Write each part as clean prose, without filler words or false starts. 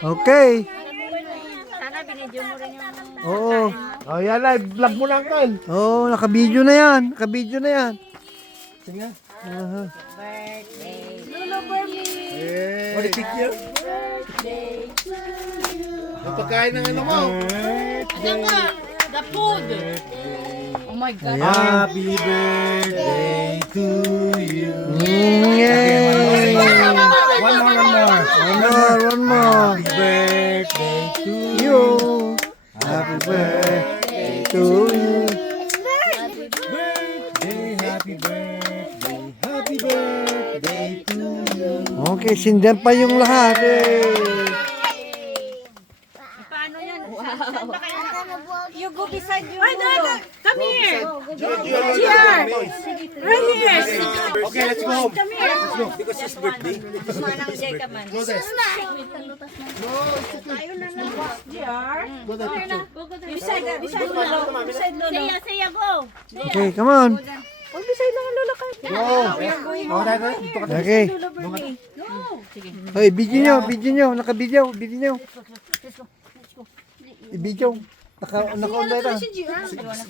Okay. Sana binidyo mo rin yung... Oo. Oh, yan na. Vlog mo na, Uncle. Oo, nakabidyo na yan. Nakabidyo na yan. Sige. Aha. Birthday. Lolo Bernie. Yeah. What a picture? Ang pagkain ng ano mo. Ano nga? The food. Oh my God. Ayan. Happy birthday to you. Yay! One more. One more. Happy birthday to You. Happy birthday to you. Happy birthday to you. Okay, sindan pa yung lahat. Eh. Paano yan? Saan ba kayo? You go beside you. Ay, come here. Here. Right here. Okay, let's go home. Come here. Because it's birthday. Manang Jay ka man. Tayo na lang. Here. Beside Lolo. Beside Lolo. Saya, go. Okay, come on. Oh, beside lang ang Lolo ka. Oh, dito ka. Okay. Lolo Bernie. No. Sige. Hey, video nyo. Naka-video nyo. I-video. Naka-online na.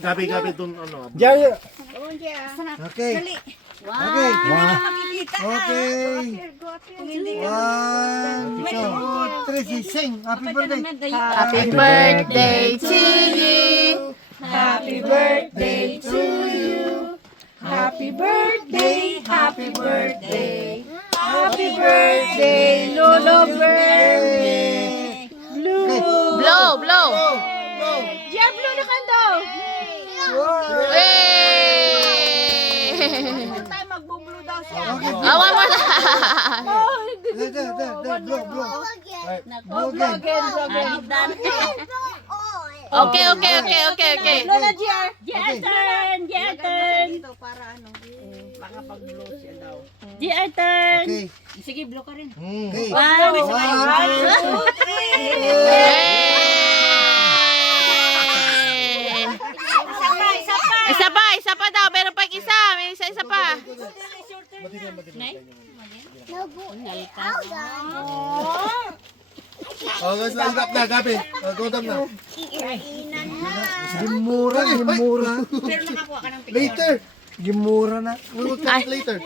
Gabi doon ano. Diyan. Oh, yeah. Okay. Okay. Okay. One, two, three. Sing. Happy birthday. Happy birthday to you. Happy birthday to you. Happy birthday, happy birthday. Happy birthday, Lolo Bernie. Blow. Diyan, blow na kando. One time magbo-blow daw siya. One more time. Blow again. Okay. Lola GR. GR turn. Para ano, makapag-blow siya daw. GR turn. Okay. Sige, blow ka rin. Okay. One, two, Isa pa daw. Meron pa isa. May isa pa. Oh, guys, na-stop na, Gabi. Go down na. Gimura. Pero nakakuha ka ng picture. Later. Gimura na. We will talk later.